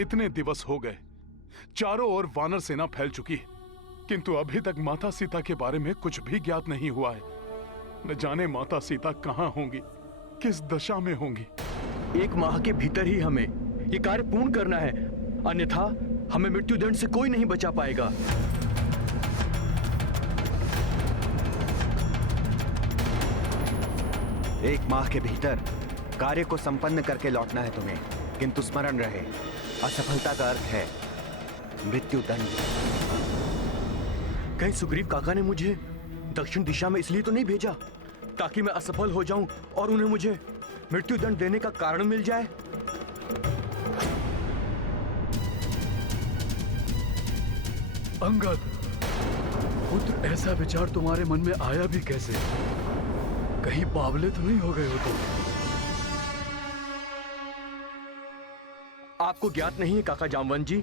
इतने दिवस हो गए, चारों ओर वानर सेना फैल चुकी है, किंतु अभी तक माता सीता के बारे में कुछ भी ज्ञात नहीं हुआ है। न जाने माता सीता कहाँ होंगी, किस दशा में होंगी। 1 माह के भीतर ही हमें ये कार्य पूर्ण करना है, अन्यथा हमें मृत्युदंड से कोई नहीं बचा पाएगा। एक माह के भीतर कार्य को संपन्न करके लौटना है तुम्हें, किंतु स्मरण रहे, असफलता का अर्थ है मृत्युदंड। कहीं सुग्रीव काका ने मुझे दक्षिण दिशा में इसलिए तो नहीं भेजा ताकि मैं असफल हो जाऊं और उन्हें मुझे मृत्युदंड देने का कारण मिल जाए? अंगद पुत्र, ऐसा विचार तुम्हारे मन में आया भी कैसे? कहीं बावले तो नहीं हो गए हो तुम? आपको ज्ञात नहीं है काका जामवंत जी,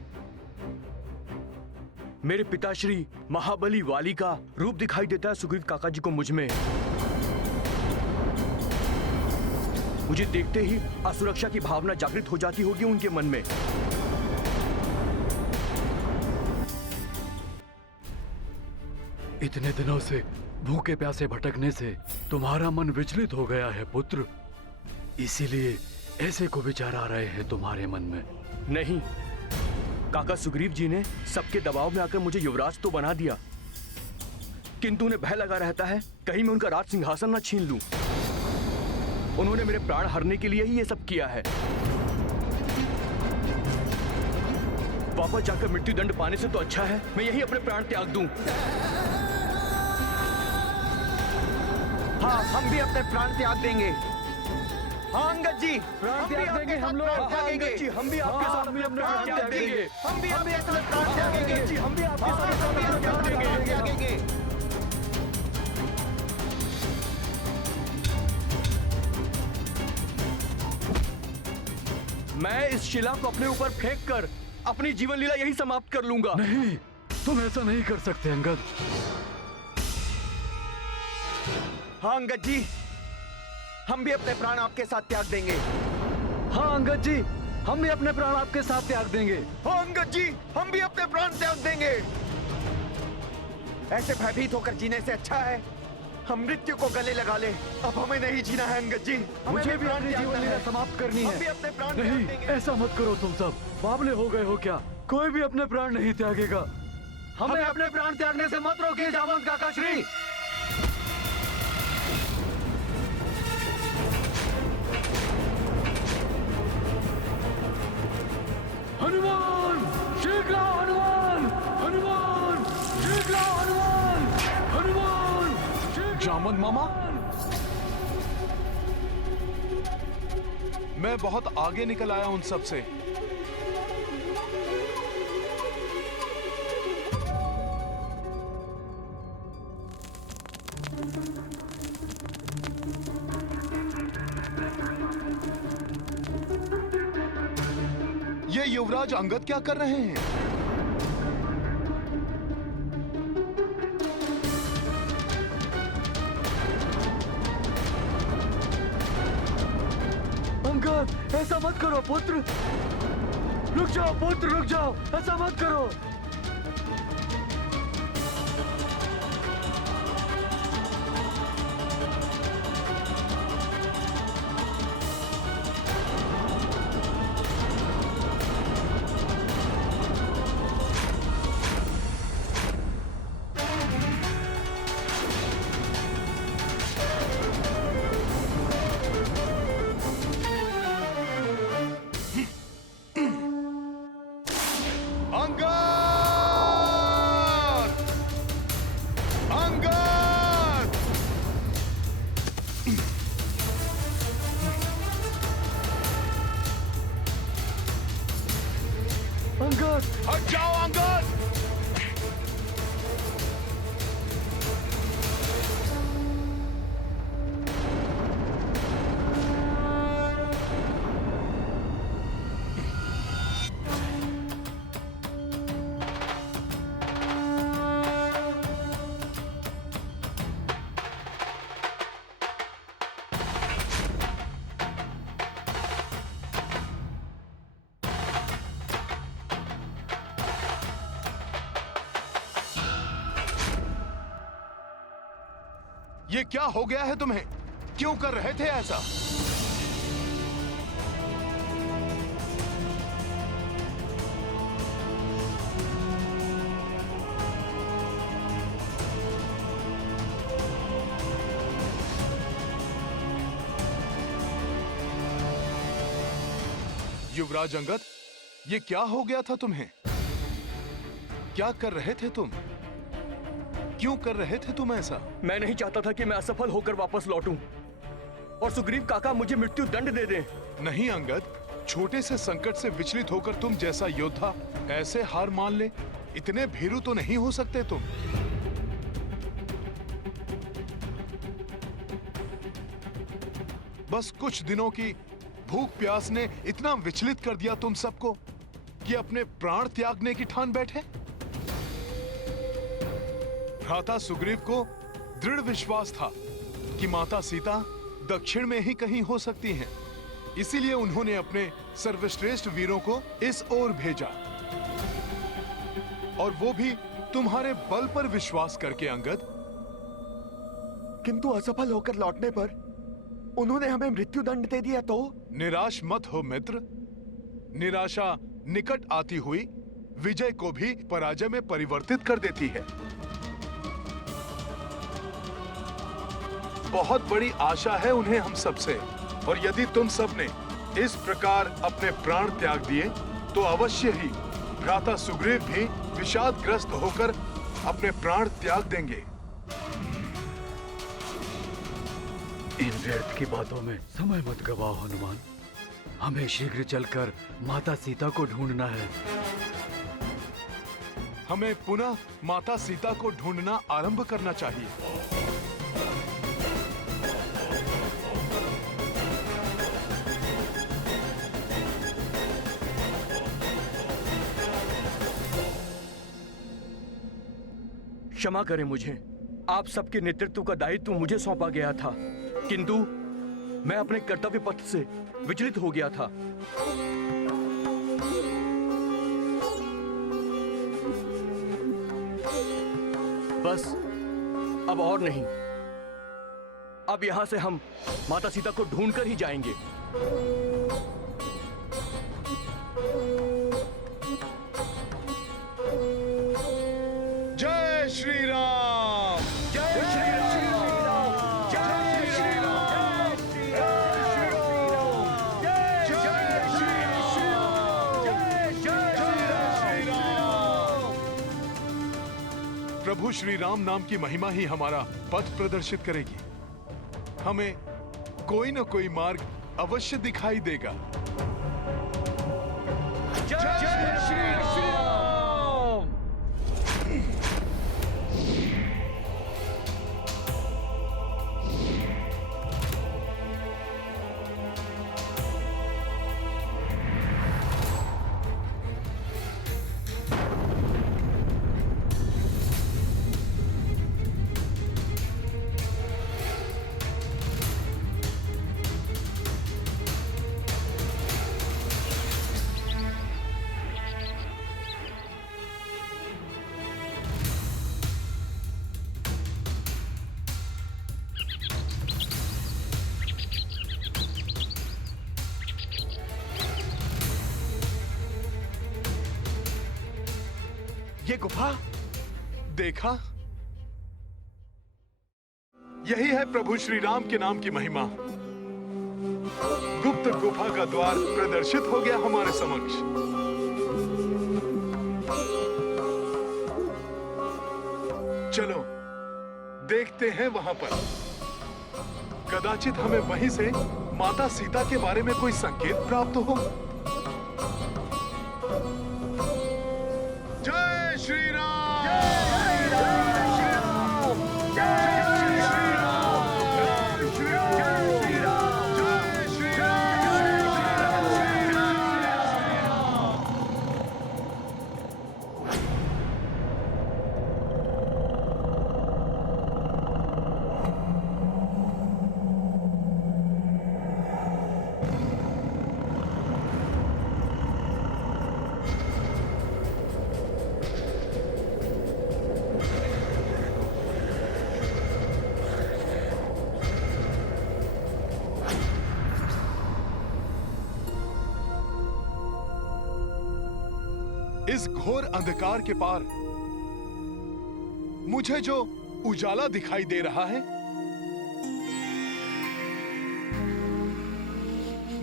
मेरे पिताश्री महाबली वाली का रूप दिखाई देता है सुग्रीव काका जी को मुझ में। मुझे देखते ही असुरक्षा की भावना जागृत हो जाती होगी उनके मन में। इतने दिनों से भूखे प्यासे भटकने से तुम्हारा मन विचलित हो गया है पुत्र, इसीलिए ऐसे को विचार आ रहे हैं तुम्हारे मन में। नहीं, काका सुग्रीव जी ने सबके दबाव में आकर मुझे युवराज तो बना दिया, किंतु उन्हें भय लगा रहता है कहीं मैं उनका राज सिंहासन न छीन लूं। उन्होंने मेरे प्राण हरने के लिए ही ये सब किया है। वापस जाकर मृत्युदंड पाने से तो अच्छा है मैं यही अपने प्राण त्याग दूं। हाँ, हम भी अपने प्राण त्याग देंगे। हाँ अंगद जी, प्राण त्याग देंगे हम लोग। अंगद जी, हम भी आपके साथ अपने प्राण त्याग देंगे। हम भी अपने प्राण त्यागेंगे जी, हम भी आपके साथ अपने प्राण त्यागेंगे। मैं इस शिला को अपने ऊपर फेंक कर अपनी जीवन लीला यही समाप्त कर लूंगा। नहीं, तुम ऐसा नहीं कर सकते अंगद। हाँ अंगद जी, हम भी अपने प्राण आपके साथ त्याग देंगे। हाँ अंगद जी, हम भी अपने प्राण आपके साथ त्याग देंगे। हाँ अंगद जी, हम भी अपने प्राण त्याग देंगे। ऐसे भयभीत होकर जीने से अच्छा है हम मृत्यु को गले लगा ले। अब हमें नहीं जीना है अंगद जी, मुझे भी अपनी जीवन लीला समाप्त करनी हम भी है। अपने प्राण नहीं, त्याग देंगे। ऐसा मत करो तुम सब, बावले हो गए हो क्या? कोई भी अपने प्राण नहीं त्यागेगा। हमें अपने प्राण त्यागने से मत रोकिए जामवंत काका श्री। हनुमान शीघ्र आओ, हनुमान, हनुमान शीघ्र आओ, हनुमान, हनुमान शीघ्र। जामवंत मामा, मैं बहुत आगे निकल आया उन सब से। ये युवराज अंगद क्या कर रहे हैं? अंगद, ऐसा मत करो पुत्र, रुक जाओ पुत्र, रुक जाओ, ऐसा मत करो। अंगद, हट जाओ अंगद! ये क्या हो गया है तुम्हें? क्यों कर रहे थे ऐसा? युवराज अंगद, ये क्या हो गया था तुम्हें? क्या कर रहे थे तुम? क्यों कर रहे थे तुम ऐसा? मैं नहीं चाहता था कि मैं असफल होकर वापस लौटूं और सुग्रीव काका मुझे मृत्यु दंड दे दें। नहीं अंगद, छोटे से संकट से विचलित होकर तुम जैसा योद्धा ऐसे हार मान ले, इतने भीरू तो नहीं हो सकते तुम। बस कुछ दिनों की भूख प्यास ने इतना विचलित कर दिया तुम सबको कि अपने प्राण त्यागने की ठान बैठे। भ्राता सुग्रीव को दृढ़ विश्वास था कि माता सीता दक्षिण में ही कहीं हो सकती हैं। इसीलिए उन्होंने अपने सर्वश्रेष्ठ वीरों को इस ओर भेजा, और वो भी तुम्हारे बल पर विश्वास करके अंगद। किंतु असफल होकर लौटने पर उन्होंने हमें मृत्यु दंड दे दिया तो? निराश मत हो मित्र। निराशा निकट आती हुई विजय को भी पराजय में परिवर्तित कर देती है। बहुत बड़ी आशा है उन्हें हम सबसे, और यदि तुम सबने इस प्रकार अपने प्राण त्याग दिए तो अवश्य ही भ्राता सुग्रीव भी विषादग्रस्त होकर अपने प्राण त्याग देंगे। इन व्यर्थ की बातों में समय मत गवाओ हनुमान। हमें शीघ्र चलकर माता सीता को ढूंढना है। हमें पुनः माता सीता को ढूंढना आरंभ करना चाहिए। क्षमा करें मुझे। आप सबके नेतृत्व का दायित्व मुझे सौंपा गया था, किंतु मैं अपने कर्तव्य पथ से विचलित हो गया था। बस अब और नहीं। अब यहां से हम माता सीता को ढूंढकर ही जाएंगे। जय श्री राम! जय श्री राम! जय श्री राम! जय श्री राम! जय श्री राम! जय श्री राम! प्रभु श्री राम नाम की महिमा ही हमारा पथ प्रदर्शित करेगी। हमें कोई न कोई मार्ग अवश्य दिखाई देगा। जय श्री राम! ये गुफा देखा? यही है प्रभु श्री राम के नाम की महिमा। गुप्त गुफा का द्वार प्रदर्शित हो गया हमारे समक्ष। चलो देखते हैं वहां पर। कदाचित हमें वहीं से माता सीता के बारे में कोई संकेत प्राप्त हो। जय श्री राम! जय श्री राम! जय श्री राम! जय श्री राम! जय श्री राम! जय श्री राम! इस घोर अंधकार के पार मुझे जो उजाला दिखाई दे रहा है,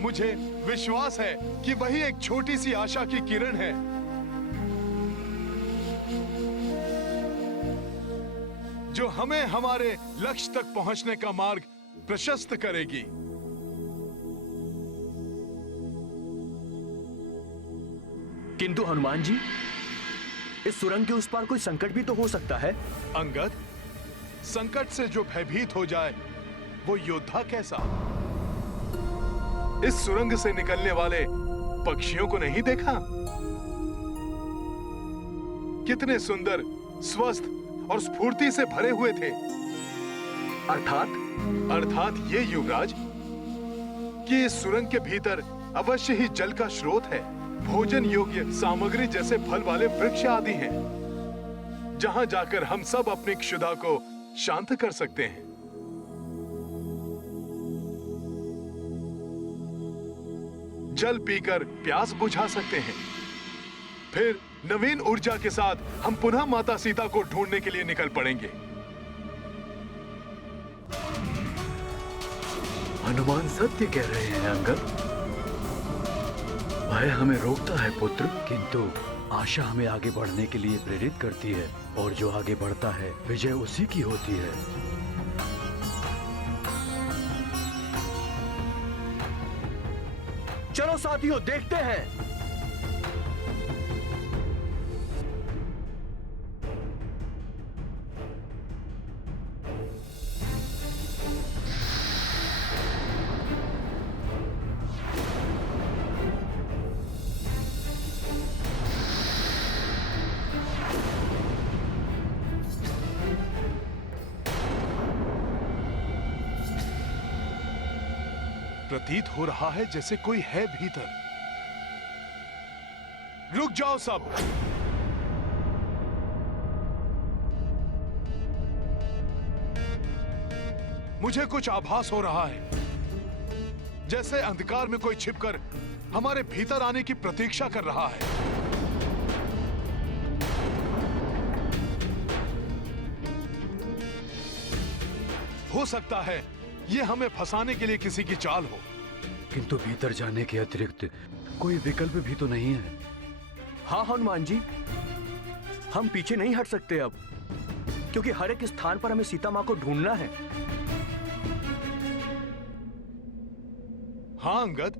मुझे विश्वास है कि वही एक छोटी सी आशा की किरण है जो हमें हमारे लक्ष्य तक पहुंचने का मार्ग प्रशस्त करेगी। किंतु हनुमान जी, इस सुरंग के उस पार कोई संकट भी तो हो सकता है। अंगद, संकट से जो भयभीत हो जाए वो योद्धा कैसा? इस सुरंग से निकलने वाले पक्षियों को नहीं देखा? कितने सुंदर, स्वस्थ और स्फूर्ति से भरे हुए थे। अर्थात ये युवराज कि इस सुरंग के भीतर अवश्य ही जल का स्रोत है, भोजन योग्य सामग्री जैसे फल वाले वृक्ष आदि हैं, जहां जाकर हम सब अपनी क्षुधा को शांत कर सकते हैं। जल पीकर प्यास बुझा सकते हैं। फिर नवीन ऊर्जा के साथ हम पुनः माता सीता को ढूंढने के लिए निकल पड़ेंगे। हनुमान सत्य कह रहे हैं अंगद। भय हमें रोकता है पुत्र, किंतु आशा हमें आगे बढ़ने के लिए प्रेरित करती है, और जो आगे बढ़ता है विजय उसी की होती है। चलो साथियों, देखते हैं। प्रतीत हो रहा है जैसे कोई है भीतर। रुक जाओ सब। मुझे कुछ आभास हो रहा है, जैसे अंधकार में कोई छिपकर हमारे भीतर आने की प्रतीक्षा कर रहा है। हो सकता है ये हमें फंसाने के लिए किसी की चाल हो। किंतु भीतर जाने के अतिरिक्त कोई विकल्प भी तो नहीं है। हाँ हनुमान जी, हम पीछे नहीं हट सकते अब, क्योंकि हर एक स्थान पर हमें सीता माँ को ढूंढना है। हाँ अंगद,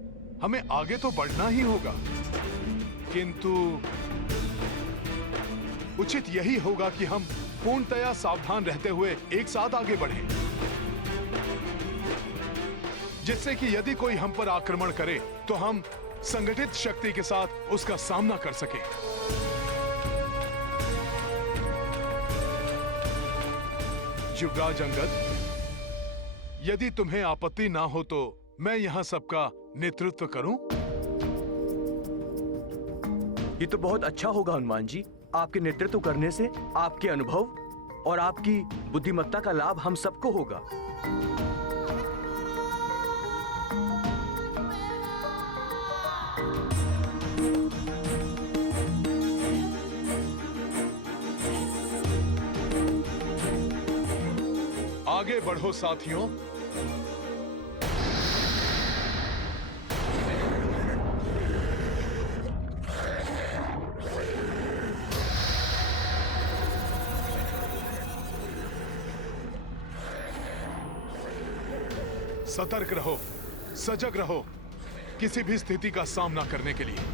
हमें आगे तो बढ़ना ही होगा, किंतु उचित यही होगा कि हम पूर्णतया सावधान रहते हुए एक साथ आगे बढ़ें, जिससे कि यदि कोई हम पर आक्रमण करे तो हम संगठित शक्ति के साथ उसका सामना कर सकें। युवराज अंगद, यदि तुम्हें आपत्ति ना हो तो मैं यहां सबका नेतृत्व करूं? ये तो बहुत अच्छा होगा हनुमान जी। आपके नेतृत्व करने से आपके अनुभव और आपकी बुद्धिमत्ता का लाभ हम सबको होगा। आगे बढ़ो साथियों। सतर्क रहो, सजग रहो, किसी भी स्थिति का सामना करने के लिए।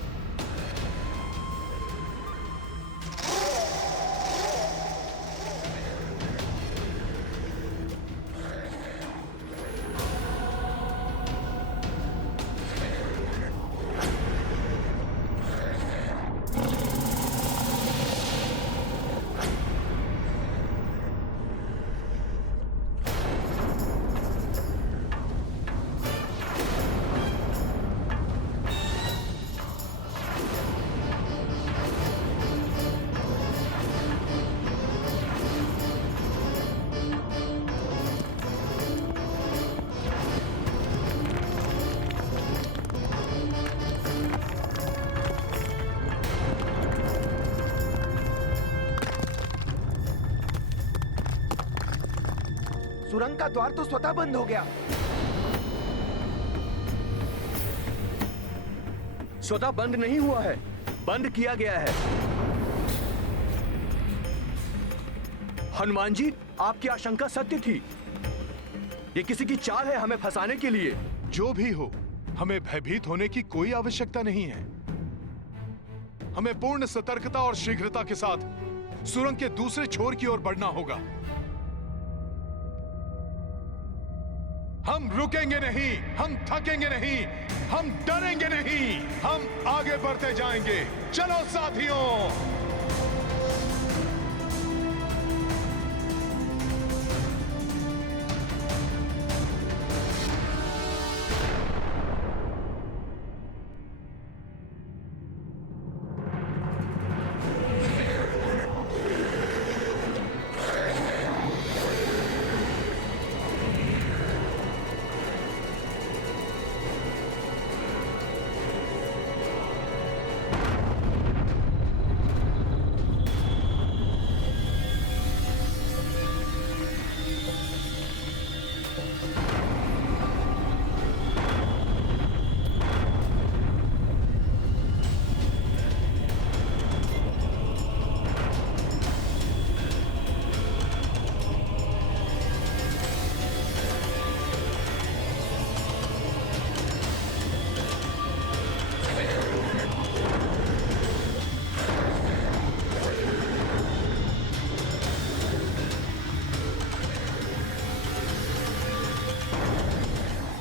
सुरंग का द्वार तो स्वतः बंद हो गया। स्वतः बंद नहीं हुआ है, बंद किया गया है। हनुमान जी, आपकी आशंका सत्य थी। ये किसी की चाल है हमें फंसाने के लिए। जो भी हो, हमें भयभीत होने की कोई आवश्यकता नहीं है। हमें पूर्ण सतर्कता और शीघ्रता के साथ सुरंग के दूसरे छोर की ओर बढ़ना होगा। हम रुकेंगे नहीं, हम थकेंगे नहीं, हम डरेंगे नहीं, हम आगे बढ़ते जाएंगे। चलो साथियों।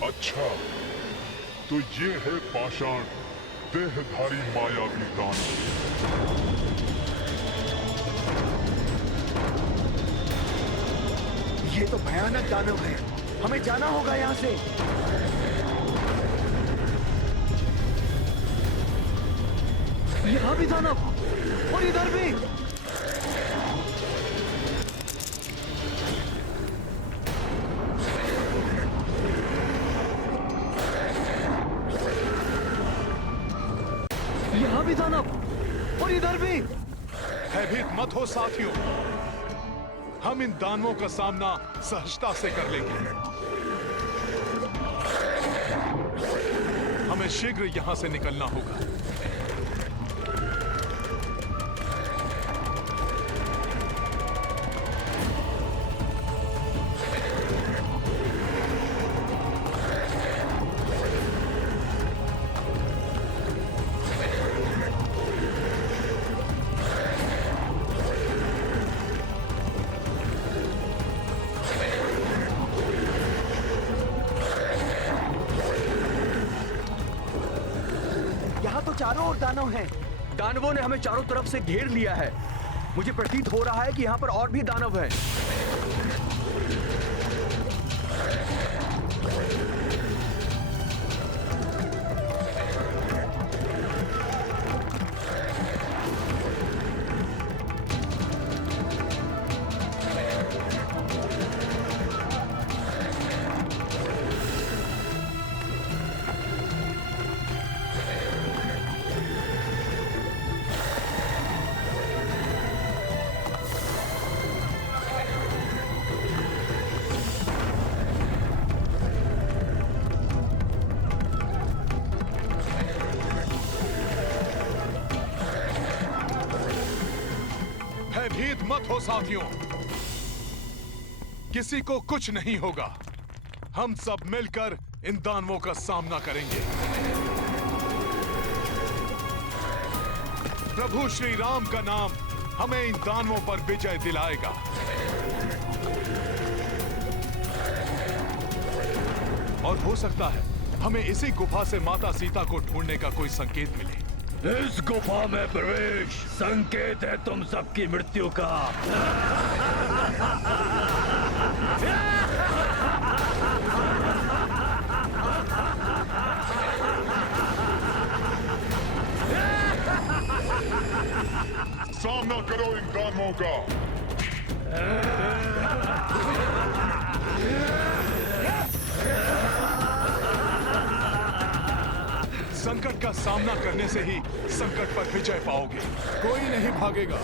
अच्छा, तो ये है पाषाण देहधारी मायावी दानव। ये तो भयानक दानव है, हमें जाना होगा यहाँ से। यहाँ भी दानव और इधर भी। यहाँ भी दानव और इधर भी। भयभीत मत हो साथियों, हम इन दानवों का सामना सहजता से कर लेंगे। हमें शीघ्र यहां से निकलना होगा। यहाँ तो चारों ओर दानव हैं। दानवों ने हमें चारों तरफ से घेर लिया है। मुझे प्रतीत हो रहा है कि यहाँ पर और भी दानव हैं। भयभीत मत हो साथियों, किसी को कुछ नहीं होगा। हम सब मिलकर इन दानवों का सामना करेंगे। प्रभु श्री राम का नाम हमें इन दानवों पर विजय दिलाएगा। और हो सकता है हमें इसी गुफा से माता सीता को ढूंढने का कोई संकेत मिले। इस गुफा में प्रवेश संकेत है तुम सबकी मृत्यु का। सामना करो इन दानवों का। संकट का सामना करने से ही संकट पर विजय पाओगे। कोई नहीं भागेगा।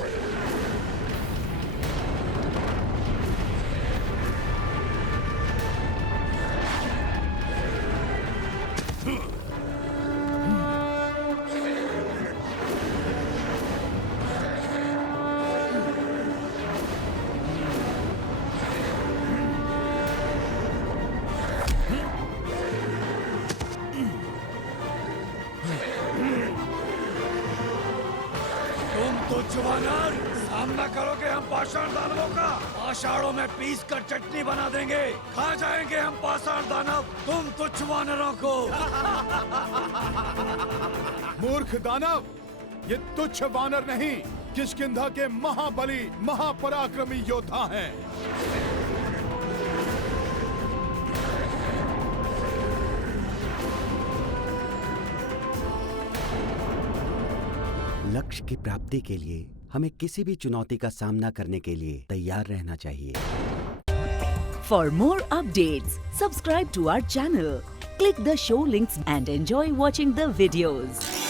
तुच्छ वानर, सामना करोगे हम पाषाण दानवों का? पाषाणों में पीस कर चटनी बना देंगे, खा जाएंगे हम पाषाण दानव तुम तुच्छ वानरों को। मूर्ख दानव, ये तुच्छ वानर नहीं, किष्किंधा के महाबली महापराक्रमी योद्धा हैं। लक्ष्य की प्राप्ति के लिए हमें किसी भी चुनौती का सामना करने के लिए तैयार रहना चाहिए। For more updates, subscribe to our channel, click the show links and enjoy watching the videos.